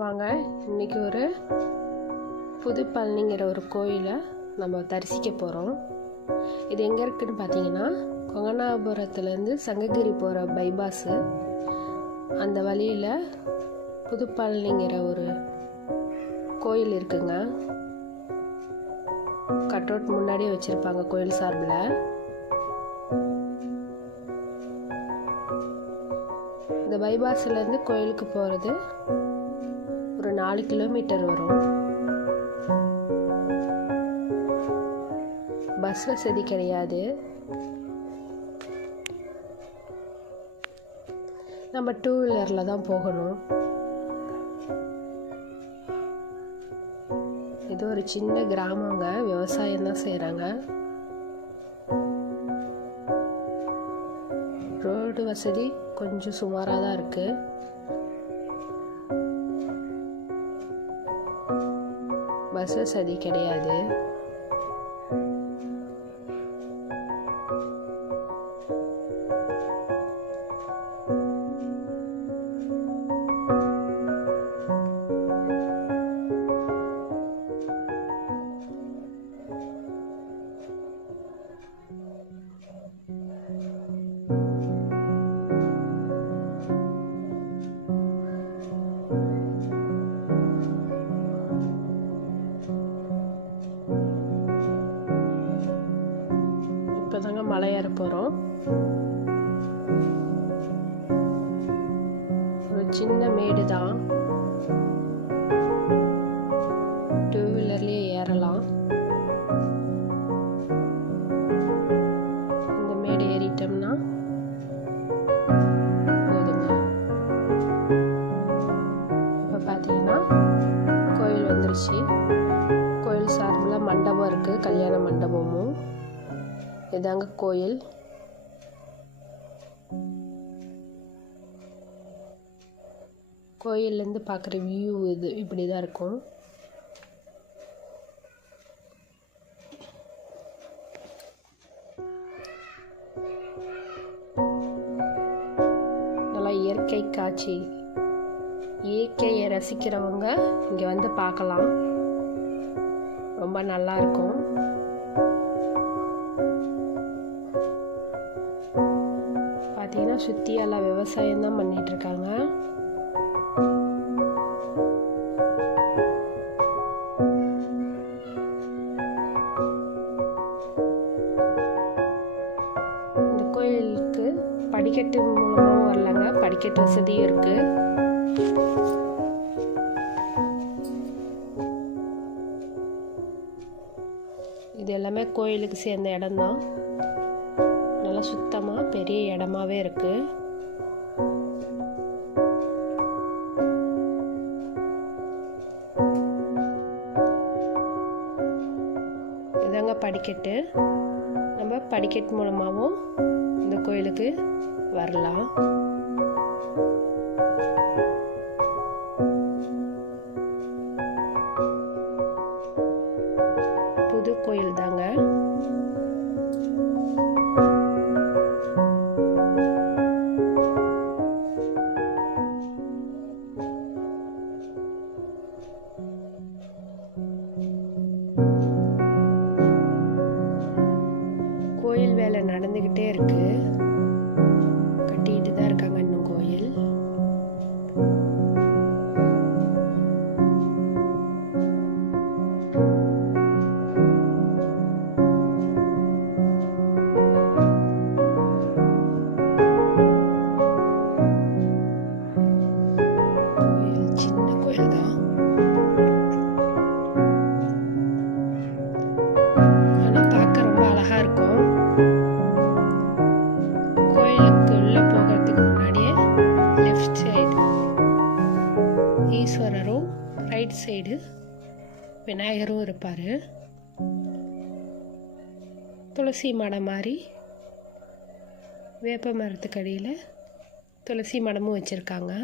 வாங்க இன்றைக்கி ஒரு புதுப்பழனிங்கிற ஒரு கோயிலை நம்ம தரிசிக்க போகிறோம். இது எங்கே இருக்குதுன்னு பார்த்தீங்கன்னா, கொங்கனாபுரத்துலேருந்து சங்ககிரி போகிற பைபாஸு அந்த வழியில் புதுப்பழனிங்கிற ஒரு கோயில் இருக்குங்க. கட் அவுட் முன்னாடியே வச்சுருப்பாங்க கோயில் சார்பில். இந்த பைபாஸ்லேருந்து கோயிலுக்கு போகிறது ஒரு 4 கிலோமீட்டர் வரும். பஸ் வசதி கிடையாது. நம்ம 2 வீலரில் தான் போகணும். இது ஒரு சின்ன கிராமங்க, விவசாயம் தான் செய்கிறாங்க. ரோடு வசதி கொஞ்சம் சுமாராக தான் இருக்குது. பஸ் வசதி கிடையாது. இப்போதாங்க மலை ஏற போகிறோம். ஒரு சின்ன மேடு தான், 2 வீலர்லேயே ஏறலாம். இந்த மேடு ஏறிட்டோம்னா போதுங்க. இப்போ பார்த்தீங்கன்னா கோயில் வந்துருச்சு. கோயில் சார்பில் மண்டபம் இருக்குது, கல்யாண மண்டபமும். இதாங்க கோயில். கோயிலேருந்து பார்க்குற வியூ இது இப்படி தான் இருக்கும். நல்லா இயற்கை காட்சி. இயற்கையை ரசிக்கிறவங்க இங்கே வந்து பார்க்கலாம். ரொம்ப நல்லா இருக்கும். பார்த்தீங்கன்னா சுற்றி எல்லாம் விவசாயம் தான் பண்ணிகிட்ருக்காங்க. இந்த கோயிலுக்கு படிக்கட்டு மூலமாகவும் வரலாங்க, படிக்கட்டு வசதியும் இருக்குது. இது எல்லாமே கோயிலுக்கு சேர்ந்த இடம்தான். நல்லா சுத்தமாக பெரிய இடமாவே இருக்குது. இதாங்க படிக்கட்டு. நம்ம படிக்கட்டு மூலமாகவும் இந்த கோயிலுக்கு வரலாம். புது கோயில் தாங்க. கோயில் வேலை நடந்துக்கிட்டே இருக்கு. கட்டிக்கிட்டு தான் இருக்காங்க இன்னும் கோயில். கோயில் சின்ன கோயில் தான், ஆனால் பார்க்க ரொம்ப அழகா இருக்கும். கோயிலுக்குள்ளே போகிறதுக்கு முன்னாடியே லெஃப்ட் சைடு ஈஸ்வரரும், ரைட் சைடு விநாயகரும் இருப்பார். துளசி மடம் மாதிரி வேப்ப மரத்துக்கு அடியில் துளசி மடமும் வச்சுருக்காங்க.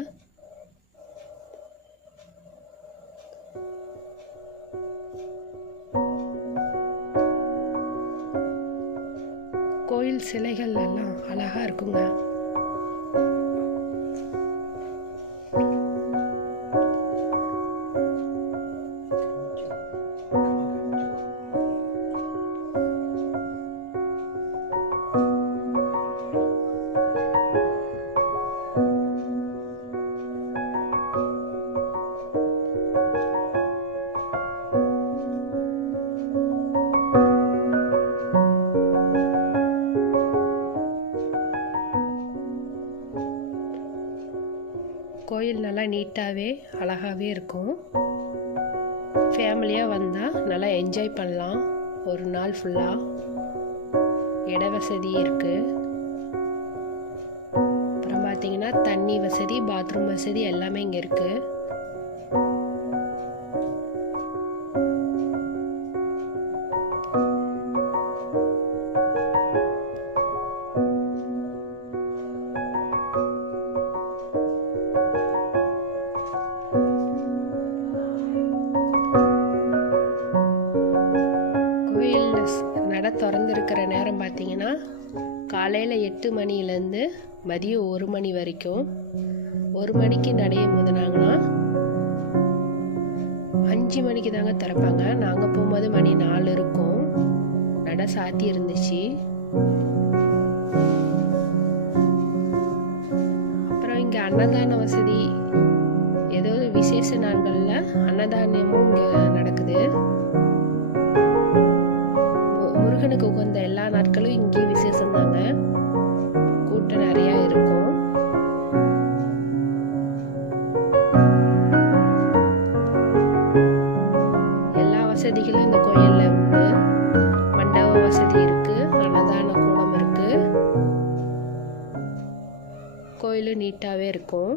கோயில் சிலைகள் எல்லாம் அழகாக இருக்குங்க. கோயில் நல்லா நீட்டாகவே அழகாகவே இருக்கும். ஃபேமிலியாக வந்தால் நல்லா என்ஜாய் பண்ணலாம். ஒரு நாள் ஃபுல்லாக இட வசதி இருக்குது. அப்புறம் பார்த்தீங்கன்னா தண்ணி வசதி, பாத்ரூம் வசதி எல்லாமே இங்கே இருக்குது. நடை திறந்துருக்கிற நேரம் பார்த்தீங்கன்னா காலையில் 8 மணிலேருந்து மதியம் 1 மணி வரைக்கும். 1 மணிக்கு நடையை முதனாங்கன்னா 5 மணிக்கு தாங்க திறப்பாங்க. நாங்கள் போகும்போது மணி 4 இருக்கும். நடை சாத்தி இருந்துச்சு. அப்புறம் இங்கே அன்னதான வசதி, ஏதோ விசேஷ நாட்களில் அன்னதானமும் இங்கே நடக்குது. முருகனுக்கு உகந்த எல்லா நாட்களும் இங்கே விசேஷம் தாங்க. கூட்டம் நிறையா இருக்கும். எல்லா வசதிகளும் இந்த கோயிலில் உண்டு. மண்டப வசதி இருக்கு, அன்னதான கூடம் இருக்கு. கோயிலும் நீட்டாகவே இருக்கும்.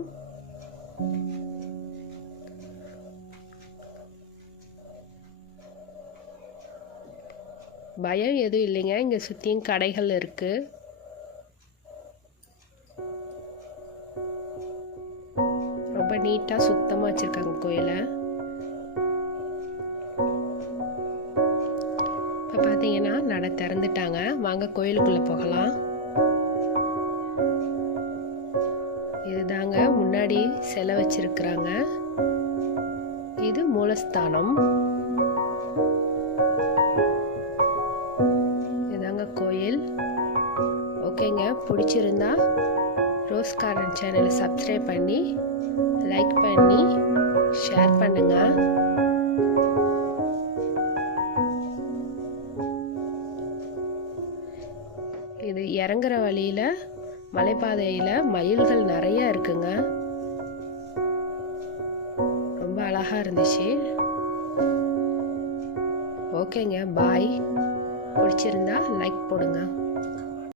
பயம் எதுவும் இல்லைங்க. இங்கே சுற்றியும் கடைகள் இருக்குது. ரொம்ப நீட்டாக சுத்தமாக வச்சுருக்காங்க கோயிலை. இப்போ பார்த்தீங்கன்னா நடை திறந்துட்டாங்க. வாங்க கோயிலுக்குள்ளே போகலாம். இதுதாங்க முன்னாடி சிலை வச்சிருக்கிறாங்க. இது மூலஸ்தானம். கோயில். ஓகேங்க, பிடிச்சிருந்தா ரோஸ் கார்டன் சேனலை சப்ஸ்கிரைப் பண்ணி, லைக் பண்ணி, ஷேர் பண்ணுங்க. இது இறங்குற வழியில் மலைப்பாதையில் மயில்கள் நிறைய இருக்குங்க. ரொம்ப அழகா இருந்துச்சு. ஓகேங்க, பாய். பிடிச்சிருந்தா லைக் போடுங்க.